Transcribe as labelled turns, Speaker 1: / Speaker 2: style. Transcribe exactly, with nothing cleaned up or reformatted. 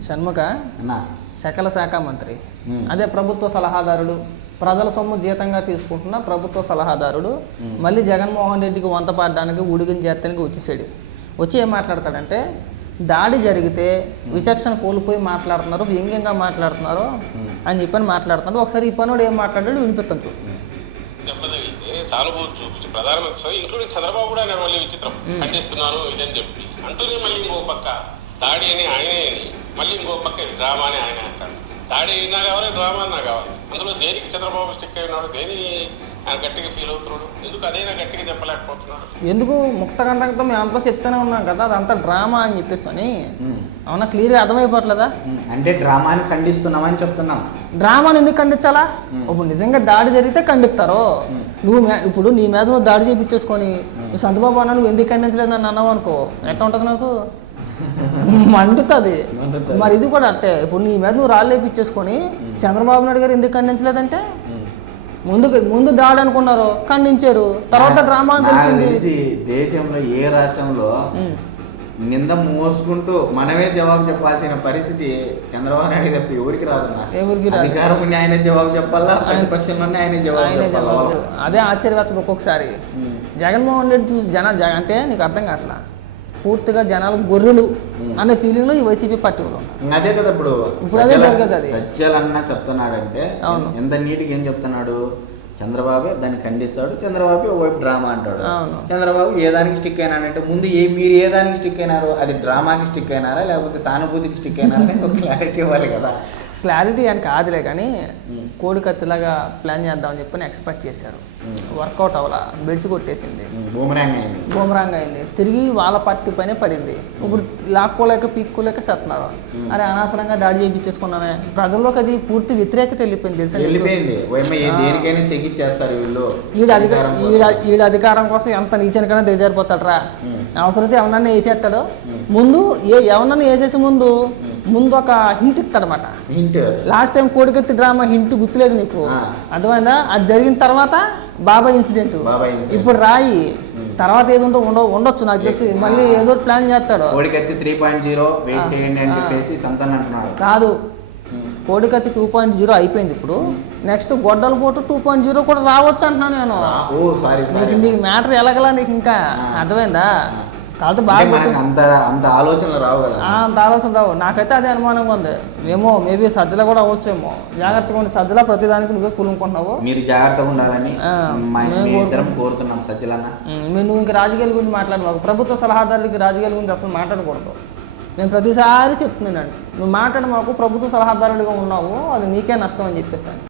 Speaker 1: షణ్ముఖ సకల శాఖ మంత్రి, అదే ప్రభుత్వ సలహాదారుడు, ప్రజల సొమ్ము జీతంగా తీసుకుంటున్న ప్రభుత్వ సలహాదారుడు మళ్ళీ జగన్మోహన్ రెడ్డికి వంత పాడడానికి ఉడిగిన చేతానికి వచ్చేసాడు. వచ్చి ఏం మాట్లాడతాడంటే, దాడి జరిగితే విచక్షణ కోల్పోయి మాట్లాడుతున్నారు, వ్యంగ్యంగా మాట్లాడుతున్నారు అని చెప్పని మాట్లాడుతున్నారు. ఒకసారి ఈ పనుడు ఏం మాట్లాడాడు వినిపిస్తాను చూడు.
Speaker 2: దెబ్బతగిలితే సానుభూతి చూపించి ప్రధానమంత్రి ఇంక్లూడింగ్ చంద్రబాబు కూడా నేను మళ్ళీ విచిత్రం ఖండిస్తున్నాను ఇదని చెప్పి అంటూనే మళ్ళీ ఇంకో పక్క దాడి అని ఆయనే అని మళ్ళీ ఇంకో పక్క ఇది డ్రామా అని ఆయన అంటాడు. దాడి అయినా కావాలి, డ్రామా అన్నా కావాలి. అందులో దేనికి చంద్రబాబు స్టిక్ అయినాడు, దేని ఆయన గట్టిగా ఫీల్ అవుతున్నాడు, ఎందుకు అదైనా గట్టిగా చెప్పలేకపోతున్నాడు?
Speaker 1: ఎందుకు ముక్తకంఠంతో మేము అంతా చెప్తూనే ఉన్నాం కదా, అదంతా డ్రామా అని చెప్పేసి అని. అవునా, క్లియర్గా అర్థమైపోవట్లేదా?
Speaker 3: అంటే డ్రామాని ఖండిస్తున్నామని చెప్తున్నాం.
Speaker 1: డ్రామాని ఎందుకు ఖండించాలా? ఇప్పుడు నిజంగా దాడి జరిగితే ఖండిస్తారు. నువ్వు ఇప్పుడు నీ మీద నువ్వు దాడి చేయించేసుకొని నువ్వు సంతబాబు అన్న నువ్వు ఎందుకు ఖండించలేదు నన్ను అన్నావు అనుకో, ఎట్లా ఉంటుంది నాకు? మండుతుంది. మరి ఇది కూడా అట్టే. ఇప్పుడు నీ మీద నువ్వు రాళ్ళు వేయించేసుకొని చంద్రబాబు నాయుడు గారు ఎందుకు ఖండించలేదంటే, ముందు ముందు దాడి అనుకున్నారు, ఖండించారు, తర్వాత డ్రామా అని తెలిసింది.
Speaker 3: దేశంలో ఏ రాష్ట్రంలో నింద మోసుకుంటూ మనమే జవాబు చెప్పాల్సిన పరిస్థితి చంద్రబాబు నాయుడు తప్ప ఎవరికి రాదన్నా.
Speaker 1: ఎవరికి రాదు.
Speaker 3: అధికారం ఆయనే జవాబు చెప్పాలా, ప్రతిపక్షంలోనే ఆయనే జవాబు చెప్పాలా.
Speaker 1: అదే ఆశ్చర్యవేత్తది ఒక్కొక్కసారి. జగన్మోహన్ రెడ్డి చూసి జన జగ అంటే నీకు అర్థం కావట్లా, పూర్తిగా జనాలు గొర్రెలు అనే ఫీలింగ్ లో ఈ వైసీపీ పార్టీ
Speaker 3: అదే కదా. ఇప్పుడు
Speaker 1: ఇప్పుడు అదే జరగదు. అది
Speaker 3: సత్యాలన్నా చెప్తున్నాడంటే ఎంత నీటికి ఏం చెప్తున్నాడు, చంద్రబాబే దాన్ని ఖండిస్తాడు, చంద్రబాబు ఓవైపు డ్రామా అంటాడు. చంద్రబాబు ఏ దానికి స్టిక్ అయినాడంటే, ముందు ఏ మీరు ఏ దానికి స్టిక్ అయినారు, అది డ్రామాకి స్టిక్ అయినారా లేకపోతే సానుభూతికి స్టిక్ అయినారా ఒక క్లారిటీ ఇవ్వాలి కదా.
Speaker 1: క్లారిటీ అని కాదులే కానీ కోడి కత్తిలాగా ప్లాన్ చేద్దామని చెప్పని ఎక్స్పెక్ట్ చేశారు. వర్కౌట్ అవ్వాలా, బెడ్స్ కొట్టేసింది,
Speaker 3: బూమరాంగ్ అయింది
Speaker 1: బూమరాంగ్ అయింది, తిరిగి వాళ్ళ పార్టీ పైనే పడింది. ఇప్పుడు లాక్కోలేక పీక్కోలేక సత్తున్నారు. అరే అనవసరంగా దాడి చేయించేసుకున్నామే, ప్రజల్లోకి అది పూర్తి వ్యతిరేకత వెళ్ళిపోయింది తెలుసా,
Speaker 3: వెళ్ళిపోయింది. దేనికైనా తెగిచ్చేస్తారు వీళ్ళు.
Speaker 1: వీళ్ళ అధికారం వీళ్ళ అధికారం కోసం ఎంత నీచనికైనా దిగజారిపోతాడరా. అవసరమైతే ఎవరన్నా వేసేస్తాడు. ముందు ఏ ఎవరన్నా వేసేసి ముందు ముందు ఒక హింట్ ఇస్తాడనమాట.
Speaker 3: హింట్
Speaker 1: లాస్ట్ టైం కోడికత్తి డ్రామా హింట్ గుర్తులేదు నీకు, అర్థమైందా? అది జరిగిన తర్వాత బాబాయ్ ఇన్సిడెంట్, ఇప్పుడు రాయి తర్వాత ఏదో ఉండ ఉండొచ్చు నాకు తెలిసి. మళ్ళీ ఏదో ప్లాన్ చేస్తాడు.
Speaker 3: కోడికత్తి త్రీ పాయింట్ జీరో వెయిట్ చేయండి అని చెప్పేసి సంతానం అంటున్నాడు.
Speaker 1: కాదు, కోడికత్తి టూ పాయింట్ జీరో అయిపోయింది. ఇప్పుడు నెక్స్ట్ గొడ్డల పోటు టూ పాయింట్ జీరో కూడా రావచ్చు అంటున్నాను నేను. నీకు మ్యాటర్ ఎలాగలా నీకు ఇంకా అర్థమైందా? కాబట్టి బాగా
Speaker 3: అంత అంత ఆలోచనలు రావు కదా,
Speaker 1: అంత ఆలోచన రావు. నాకైతే అదే అనుమానంగా ఉంది. ఏమో మేబీ సజ్జల కూడా అవచ్చేమో. జాగ్రత్తగా ఉండి సజ్జల ప్రతిదానికి నువ్వే కూలుకుంటున్నావు.
Speaker 3: మీరు జాగ్రత్తగా ఉండాలని కోరుతున్నాం సజ్జలన్న.
Speaker 1: మీరు నువ్వు ఇంక రాజకీయాల గురించి మాట్లాడమాకు. ప్రభుత్వ సలహాదారులకి రాజకీయాల గురించి అసలు మాట్లాడకూడదు. నేను ప్రతిసారి చెప్తున్నాను, నువ్వు మాట్లాడ మాకు ప్రభుత్వ సలహాదారుడిగా ఉన్నావు, అది నీకే నష్టం అని చెప్పేసాను.